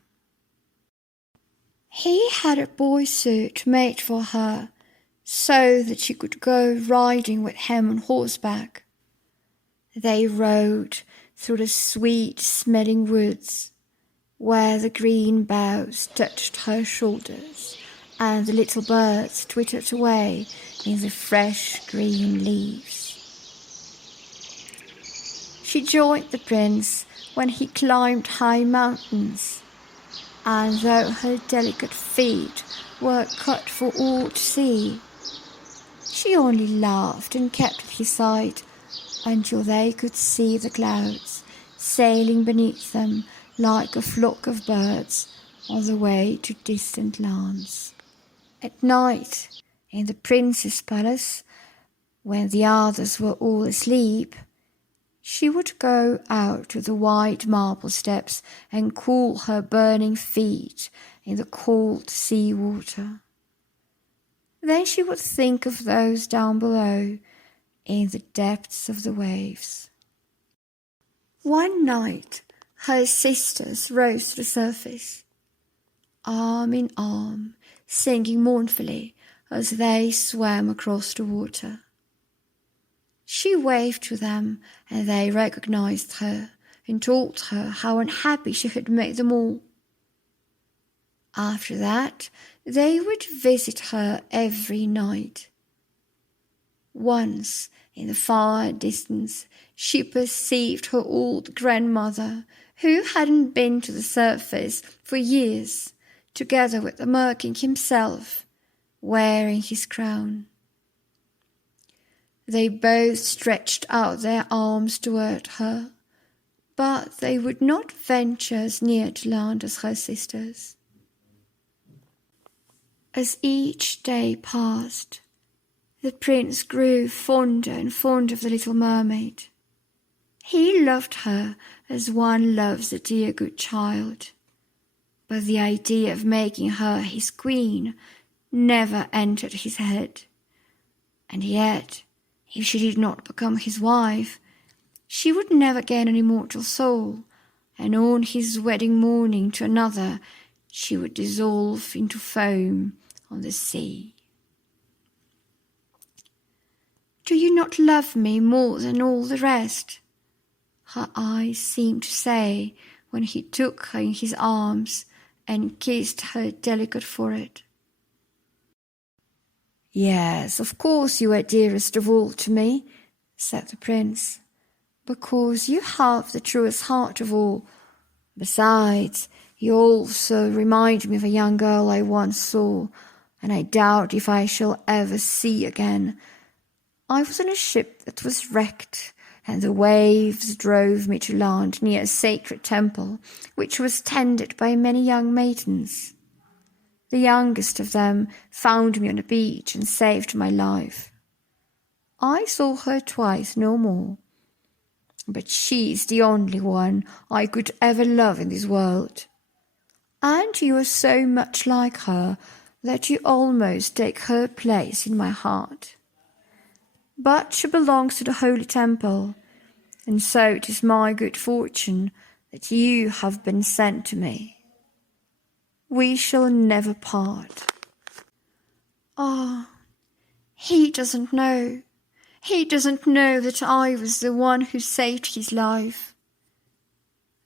He had a boy suit made for her, so that she could go riding with him on horseback. They rode through the sweet-smelling woods, where the green boughs touched her shoulders, and the little birds twittered away in the fresh green leaves. She joined the prince when he climbed high mountains, and though her delicate feet were cut for all to see, she only laughed and kept at his side until they could see the clouds sailing beneath them like a flock of birds on the way to distant lands. At night, in the prince's palace, when the others were all asleep, she would go out to the wide marble steps and cool her burning feet in the cold sea water. Then she would think of those down below in the depths of the waves. One night, her sisters rose to the surface, arm in arm, singing mournfully as they swam across the water. She waved to them, and they recognized her and told her how unhappy she had made them all. After that, they would visit her every night. Once, in the far distance, she perceived her old grandmother, who hadn't been to the surface for years, together with the merkin himself, wearing his crown. They both stretched out their arms toward her, but they would not venture as near to land as her sisters. As each day passed, the prince grew fonder and fonder of the little mermaid. He loved her as one loves a dear good child, but the idea of making her his queen never entered his head. And yet, if she did not become his wife, she would never gain an immortal soul, and on his wedding morning to another, she would dissolve into foam on the sea. "Do you not love me more than all the rest?" her eyes seemed to say when he took her in his arms and kissed her delicate forehead. "Yes, of course you are dearest of all to me," said the prince, "because you have the truest heart of all. Besides, you also remind me of a young girl I once saw, and I doubt if I shall ever see again. I was on a ship that was wrecked, and the waves drove me to land near a sacred temple, which was tended by many young maidens. The youngest of them found me on the beach and saved my life. I saw her twice, no more, but she is the only one I could ever love in this world. And you are so much like her that you almost take her place in my heart. But she belongs to the holy temple, and so it is my good fortune that you have been sent to me." We shall never part. Ah, he doesn't know. He doesn't know that I was the one who saved his life,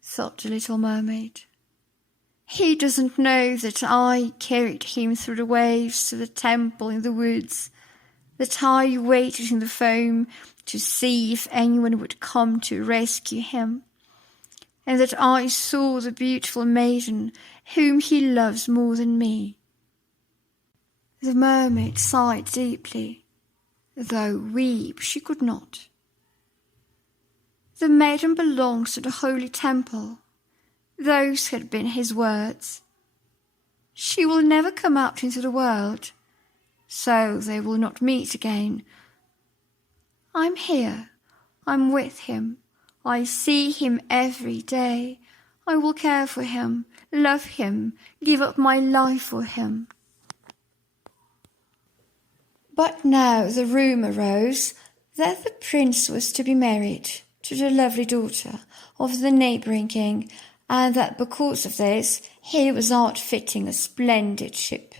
thought the little mermaid. He doesn't know that I carried him through the waves to the temple in the woods, that I waited in the foam to see if anyone would come to rescue him, and that I saw the beautiful maiden whom he loves more than me. The mermaid sighed deeply, though weep she could not. The maiden belongs to the holy temple. Those had been his words. She will never come out into the world, so they will not meet again. I'm here. I'm with him. I see him every day. I will care for him, love him, give up my life for him. But now the rumour arose that the prince was to be married to the lovely daughter of the neighbouring king, and that because of this he was outfitting a splendid ship.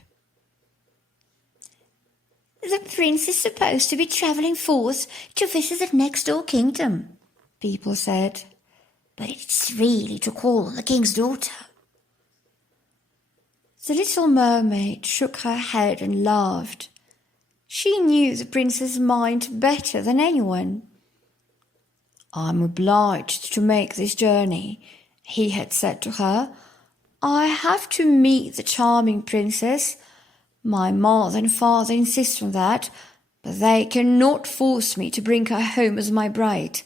The prince is supposed to be travelling forth to visit the next-door kingdom, people said, but it's really to call on the king's daughter. The little mermaid shook her head and laughed. She knew the prince's mind better than anyone. I'm obliged to make this journey, he had said to her. I have to meet the charming princess. My mother and father insist on that, but they cannot force me to bring her home as my bride.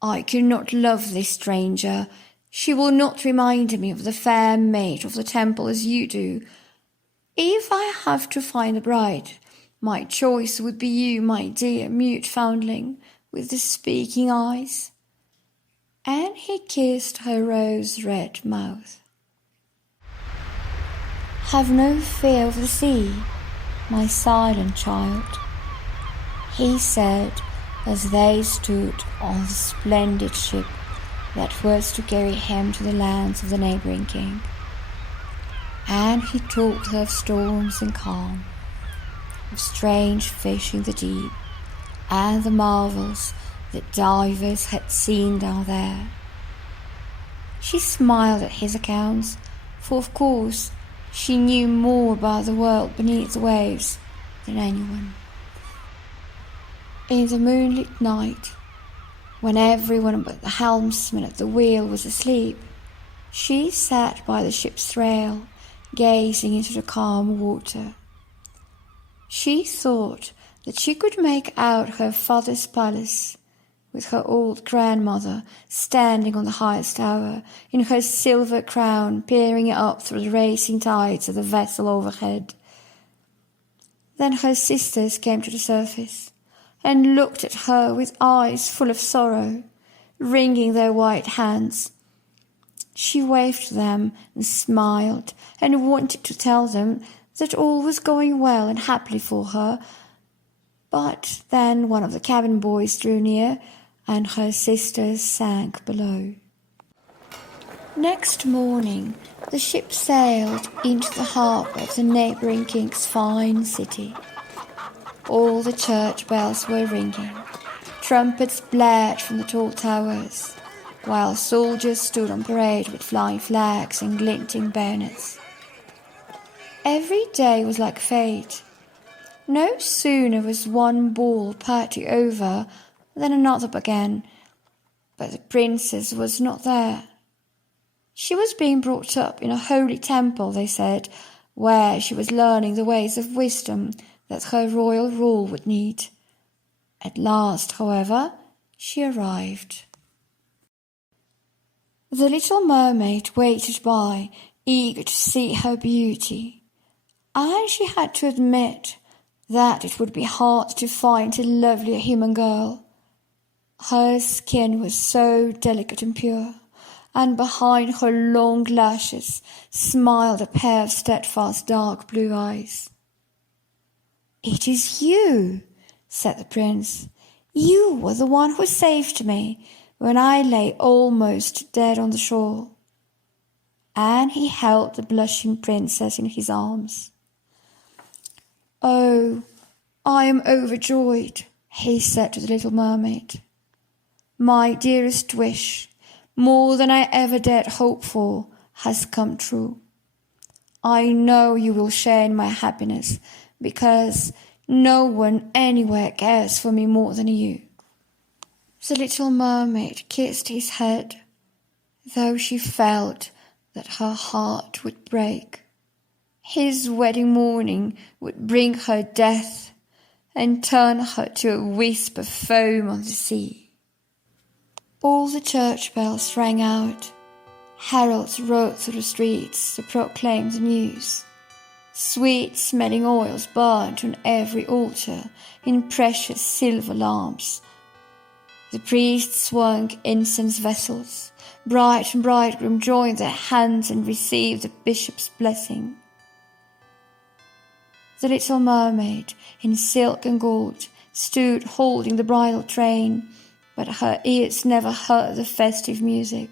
I cannot love this stranger. She will not remind me of the fair maid of the temple as you do. If I have to find a bride, my choice would be you, my dear mute foundling, with the speaking eyes. And he kissed her rose-red mouth. Have no fear of the sea, my silent child, he said as they stood on the splendid ship that was to carry him to the lands of the neighbouring king. And he talked of storms and calm, of strange fish in the deep, and the marvels that divers had seen down there. She smiled at his accounts, for of course she knew more about the world beneath the waves than anyone. In the moonlit night, when everyone but the helmsman at the wheel was asleep, she sat by the ship's rail, gazing into the calm water. She thought that she could make out her father's palace, with her old grandmother standing on the highest tower, in her silver crown peering up through the racing tides of the vessel overhead. Then her sisters came to the surface, and looked at her with eyes full of sorrow, wringing their white hands. She waved to them and smiled, and wanted to tell them that all was going well and happily for her. But then one of the cabin boys drew near, and her sisters sank below. Next morning, the ship sailed into the harbour of the neighbouring king's fine city. All the church bells were ringing, trumpets blared from the tall towers, while soldiers stood on parade with flying flags and glinting bayonets. Every day was like fate. No sooner was one ball party over than another began, but the princess was not there. She was being brought up in a holy temple, they said, where she was learning the ways of wisdom that her royal rule would need. At last, however, she arrived. The little mermaid waited by, eager to see her beauty, and she had to admit that it would be hard to find a lovelier human girl. Her skin was so delicate and pure, and behind her long lashes smiled a pair of steadfast dark blue eyes. "It is you," said the prince. "You were the one who saved me when I lay almost dead on the shore." and he held the blushing princess in his arms. "Oh, I am overjoyed," he said to the little mermaid. "My dearest wish, more than I ever dared hope for, has come true. I know you will share in my happiness, because no one anywhere cares for me more than you." The little mermaid kissed his head, though she felt that her heart would break. His wedding morning would bring her death and turn her to a wisp of foam on the sea. All the church bells rang out. Heralds rode through the streets to proclaim the news. Sweet-smelling oils burnt on every altar in precious silver lamps. The priests swung incense vessels. Bride and bridegroom joined their hands and received the bishop's blessing. The little mermaid, in silk and gold, stood holding the bridal train, but her ears never heard the festive music,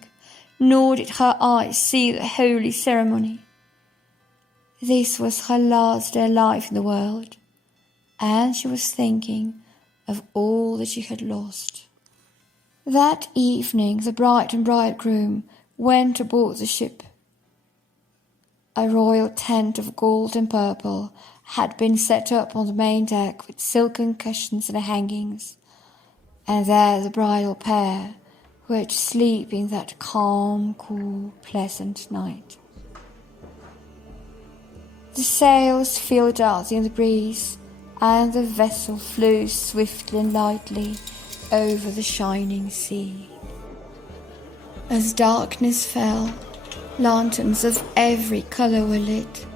nor did her eyes see the holy ceremony. This was her last day alive in the world, and she was thinking of all that she had lost. That evening the bride and bridegroom went aboard the ship. A royal tent of gold and purple had been set up on the main deck with silken cushions and hangings, and there the bridal pair were to sleep in that calm, cool, pleasant night. The sails filled out in the breeze, and the vessel flew swiftly and lightly over the shining sea. As darkness fell, lanterns of every colour were lit,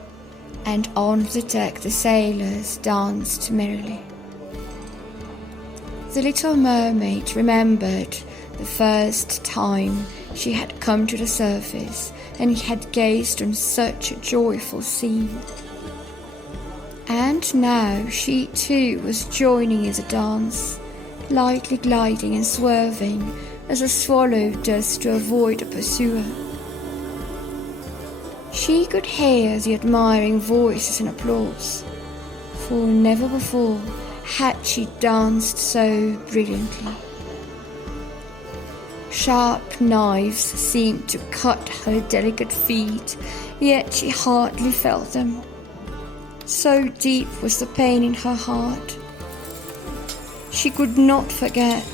and on the deck the sailors danced merrily. The little mermaid remembered the first time she had come to the surface and had gazed on such a joyful scene. And now she too was joining in the dance, lightly gliding and swerving as a swallow does to avoid a pursuer. She could hear the admiring voices and applause, for never before had she danced so brilliantly. Sharp knives seemed to cut her delicate feet, yet she hardly felt them. So deep was the pain in her heart. She could not forget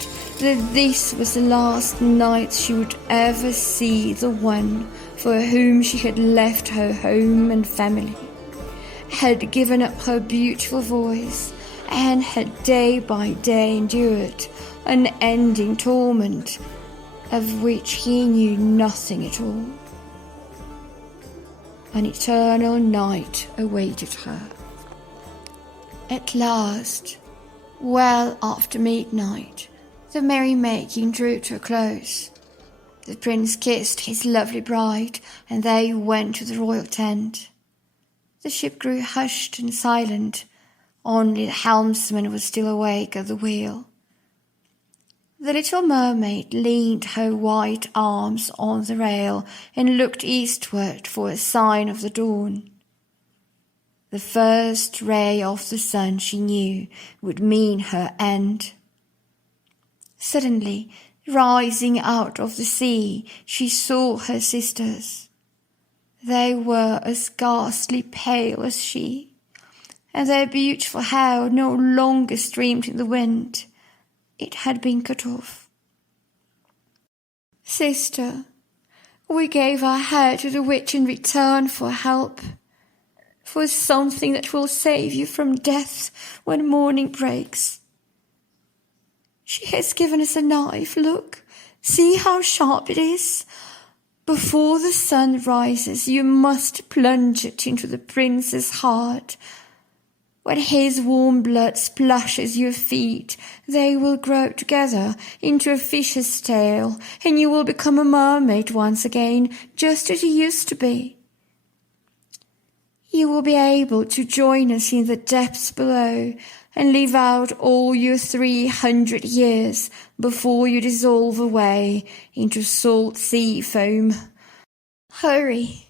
that this was the last night she would ever see the one for whom she had left her home and family, had given up her beautiful voice, and had day by day endured unending torment of which he knew nothing at all. An eternal night awaited her. At last, well after midnight, the merrymaking drew to a close. The prince kissed his lovely bride, and they went to the royal tent. The ship grew hushed and silent. Only the helmsman was still awake at the wheel. The little mermaid leaned her white arms on the rail and looked eastward for a sign of the dawn. The first ray of the sun, she knew, would mean her end. Suddenly, rising out of the sea, she saw her sisters. They were as ghastly pale as she, and their beautiful hair no longer streamed in the wind. It had been cut off. "Sister, we gave our hair to the witch in return for help, for something that will save you from death when morning breaks. She has given us a knife. Look, see how sharp it is. Before the sun rises, you must plunge it into the prince's heart. When his warm blood splashes your feet, they will grow together into a fish's tail, and you will become a mermaid once again, just as you used to be. You will be able to join us in the depths below and live out all your 300 years before you dissolve away into salt sea foam. Hurry,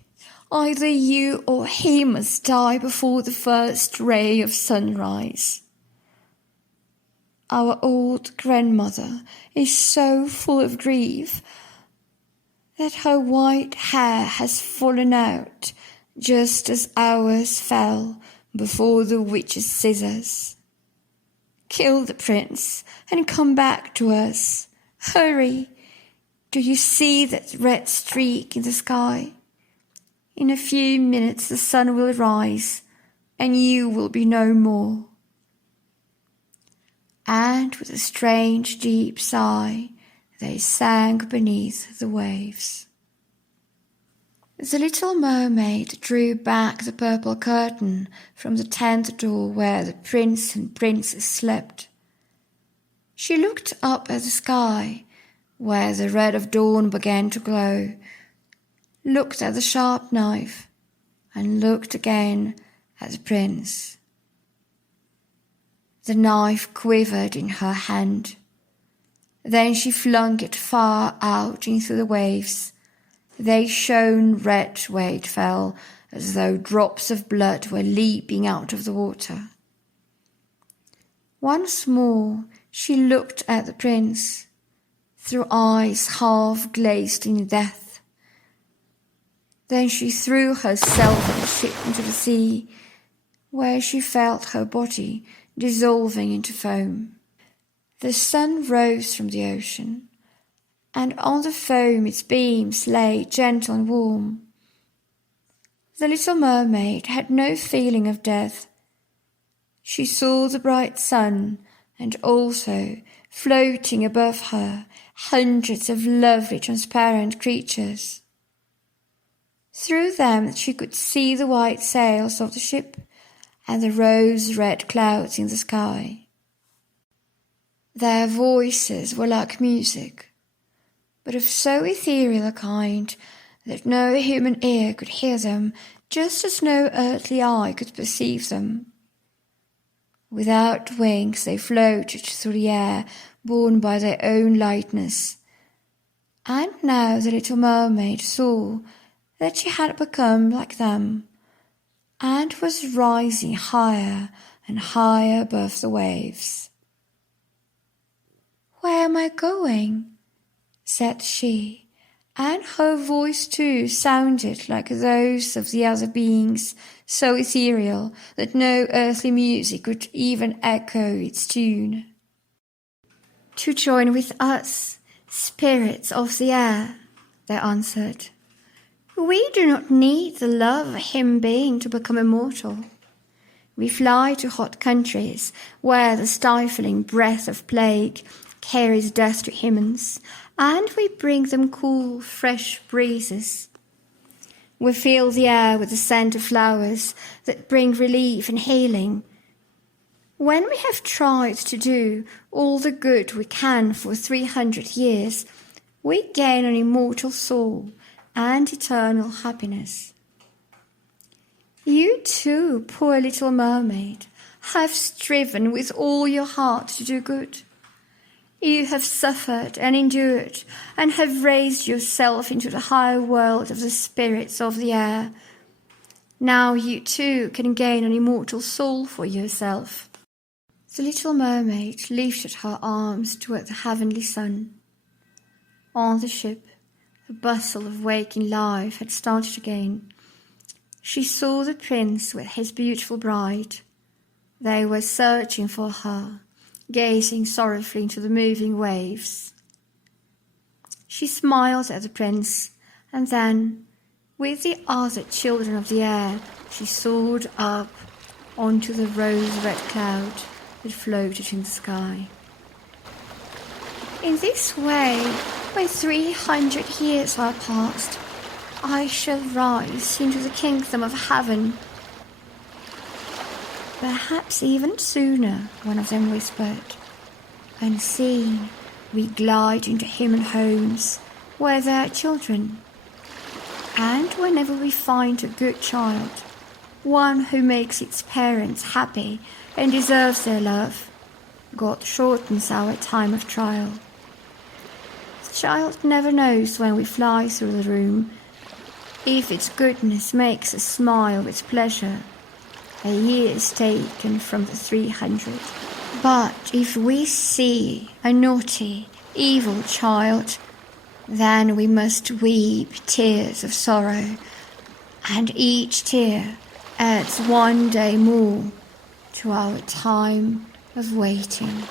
Either you or he must die before the first ray of sunrise. Our old grandmother is so full of grief that her white hair has fallen out just as ours fell before the witch's scissors. Kill the prince and come back to us. Hurry! Do you see that red streak in the sky? In a few minutes the sun will rise, and you will be no more. And with a strange deep sigh, they sank beneath the waves. The little mermaid drew back the purple curtain from the tent door where the prince and princess slept. She looked up at the sky, where the red of dawn began to glow, looked at the sharp knife, and looked again at the prince. The knife quivered in her hand. Then she flung it far out into the waves. They shone red where it fell, as though drops of blood were leaping out of the water. Once more she looked at the prince, through eyes half glazed in death. Then she threw herself and the ship into the sea, where she felt her body dissolving into foam. The sun rose from the ocean, and on the foam its beams lay gentle and warm. The little mermaid had no feeling of death. She saw the bright sun, and also, floating above her, hundreds of lovely transparent creatures. Through them she could see the white sails of the ship and the rose-red clouds in the sky. Their voices were like music, but of so ethereal a kind that no human ear could hear them, just as no earthly eye could perceive them. Without wings they floated through the air, borne by their own lightness. And now the little mermaid saw that she had become like them, and was rising higher and higher above the waves. "Where am I going?" said she, and her voice too sounded like those of the other beings, so ethereal that no earthly music could even echo its tune. "To join with us, spirits of the air," they answered. "We do not need the love of a human being to become immortal. We fly to hot countries where the stifling breath of plague carries death to humans, and we bring them cool, fresh breezes. We fill the air with the scent of flowers that bring relief and healing. When we have tried to do all the good we can for 300 years, we gain an immortal soul and eternal happiness. You too, poor little mermaid, have striven with all your heart to do good. You have suffered and endured, and have raised yourself into the higher world of the spirits of the air. Now you too can gain an immortal soul for yourself." The little mermaid lifted her arms toward the heavenly sun. On the ship, the bustle of waking life had started again. She saw the prince with his beautiful bride. They were searching for her, gazing sorrowfully into the moving waves. She smiled at the prince, and then, with the other children of the air, she soared up onto the rose-red cloud that floated in the sky. "In this way, when 300 years are past, I shall rise into the kingdom of heaven." "Perhaps even sooner," one of them whispered. "Unseen, we glide into human homes where there are children. And whenever we find a good child, one who makes its parents happy and deserves their love, God shortens our time of trial. The child never knows when we fly through the room, If its goodness makes us smile with pleasure, a year is taken from the 300. But if we see a naughty, evil child, then we must weep tears of sorrow, and each tear adds one day more to our time of waiting.